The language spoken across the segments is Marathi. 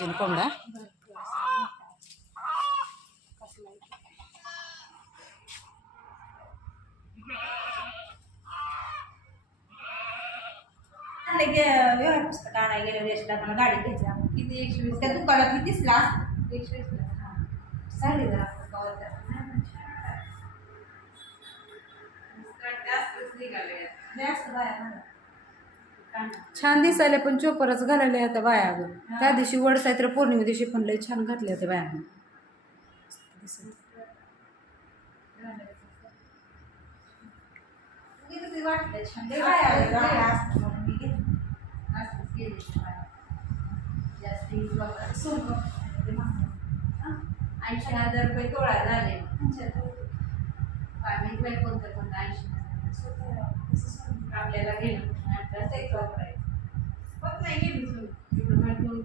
अर्जुन कोंबडा आणले की व्यवहार पुस्तक आणायला गेले रेस्टला पण गाडी घेतल्या किती एकशे वीस त्या दुकानात कितीच लास्ट एकशे छान दिसायला पण चोपरच घालायला आता बाया अगं त्या दिवशी वड सायत्र पौर्णिमे दिवशी पण लय छान घातले होते बाया ऐंशी हजार रुपये तोळा झाले काय कोणतं कोणतं ऐंशी आपल्याला गेलं आपल्याला तेच वापरायचं होत नाही घेणं सोनं. एवढं महाग घेऊन काय- बघू बुके बुके घालून बुके मला असं राहिलं. पोरी घालते ते छान वाटतं. कुणाची लग्न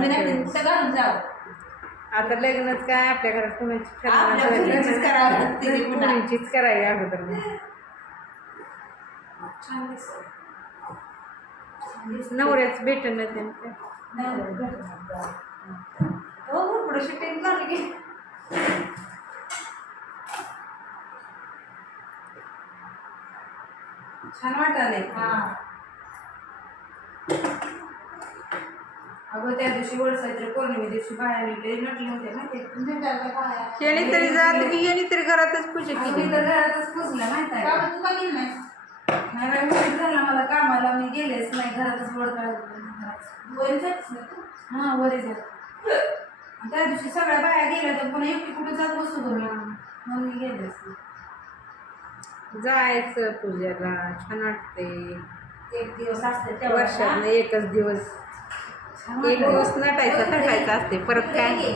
बी नाही, कुठं घालून जावं. आता लग्नच काय आपल्या घरात कोणाची करावं अगोदर. नवऱ्याच भेटन ना त्यांच्या नवरा भेटणार. हो हो पुढे शूटिंग झाली की छान वाटायलंय हा अगं त्या दिवशी वड सायत्र पौर्णिमे दिवशी बाया निघले नटले होते माहिती भेटायला. येणी तरी जात की येणी तरी घरातच पूजा मी केली तर घरातच पुजलं माहीत आहे का तू गेली नाहीस? नाही बाई उशीर झाला मला कामाला मी गेलेच नाही घरातच वड काढत वर जातेस ना तू? हा वरे जात आणि त्या दिवशी सगळ्या बाया गेल्या तर पुन्हा एकटी कुठे जात बसू गं मी म्हणून मी गेलेच नाही. जायचं पूजेला छान वाटते. एक दिवस असते तेव्हा वर्षात एकच दिवस. एक. दिवस नटायचं थटायचं असते परत काय?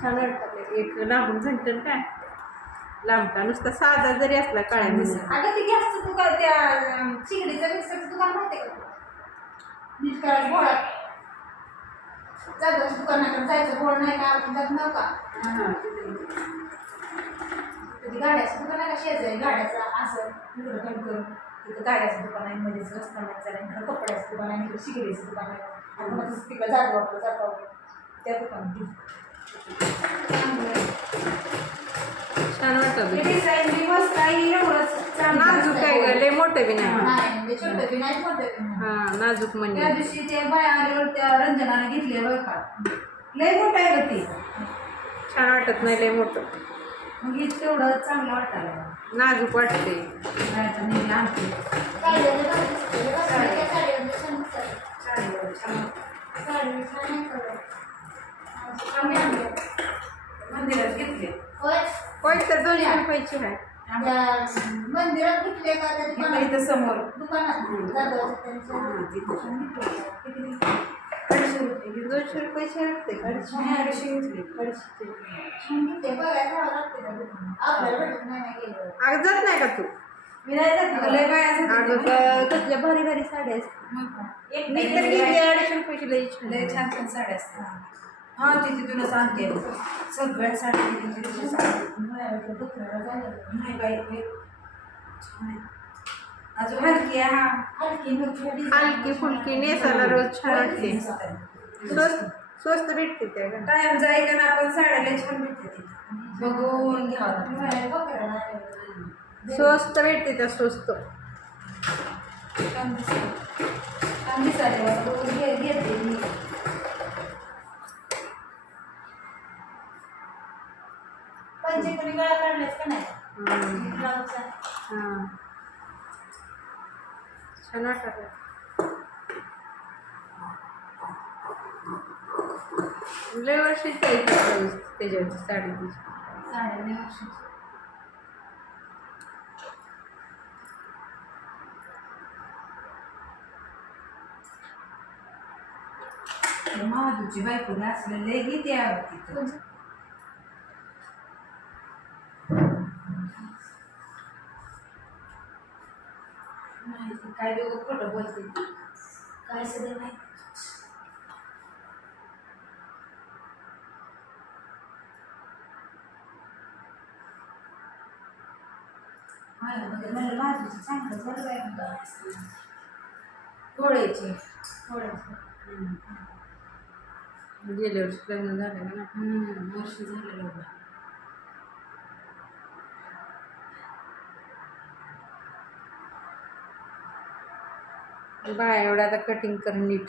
छान वाटतं एक लांबून घंटन काय लांबटा नुसता साधा जरी असला काळ्या दिवसात. अगं ते गॅसचं दुकान त्या अं, चिंगडीचं मिक्सरचं दुकान माहिती आहे का? नीट जातो दुकानाकडे जायचं गोळ नाही का? आपण जात नव्हता तिथे. कधी गाड्याचं दुकान आहे का? शेजारी गाड्याचं असं. इकडं कणकं तिथं गाड्याचं दुकान आहे मध्येच रस्ता नाही इकडं कपड्याचं दुकान आहे इकडं शिगडीचं दुकान आहे. आणि मग तसं तिकडं जातो आपलं जातो त्या दुकानात. छान वाटत. ते डिझाईन बी मस्त आहे एवढंच चांगलं नाजूक आहे ग लय मोठं बी नाही नाही म्हणजे छोटं बी नाही मोठं बी नाही हा नाजूक त्या म्हणजे दिवशी ते बाया आल्यावर त्या रंजनाने घेतले बरं का लय मोठं आहे ग ते छान वाटत नाही लय मोठं मग हे तेवढं चांगलं वाटायला नाजूक वाटते नाही. मंदिरात घेतले होय तर दोनशे रुपयाची आहे मंदिरात घेतले का त्या इथं दुकानात? इथं समोर. दुकानात. जाधव त्यांचं. किती? अडीचशे रुपये. दोनशे का नाही, अडीचशे. बघायला लागते. आपल्याला भेटत नाही ना गेल्यावर. अगं जात नाही का तू? मी नाही जात. लय बाया कसल्या भारी भारी साड्या असतात. मी तर घेतली अडीचशे रुपयाची लय छान छान साड्या असतात. हा तिथे तिथूनच आणते. मला दुखण्याला झालं. नाही बाई लय छान आहे. अजून हलकी आहे हा हलकी मुठ्ठी design. हलकी फुलकी नेसायला रोज छान वाटते स्वस्त स्वस्त भेटते त्या का टाइम जाईल का ना आपण साड्या लय छान भेटते तिथे बघून घ्यावं लागतं. मला बघायला नाही. स्वस्त भेटते त्या स्वस्त छान दिसते. छान दिसायला वाटतं. रोज घे- घेते मी. पंचेकरी गळा काढलास का नाही. ब्लाऊजचा हा. छान वाटत लय वर्षीच आहे त्याच्यावरची साडी तिची साड्या लय वर्षाची. महादूची बायको असले लय गीते आवडते काय दोघं खोटं बोलते पैसे दे नाही म्हणलं भाजीचं चांगलं झालं बाय म्हणलं. थोड्याचे थोडंसं गेल्या वर्षी लग्न झालं ना. वर्ष झालेलं होतं बाय एवढं आता कटिंग कर नीट.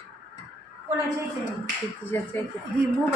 कोणाच्या इथे कितीच्या ही मोबाईल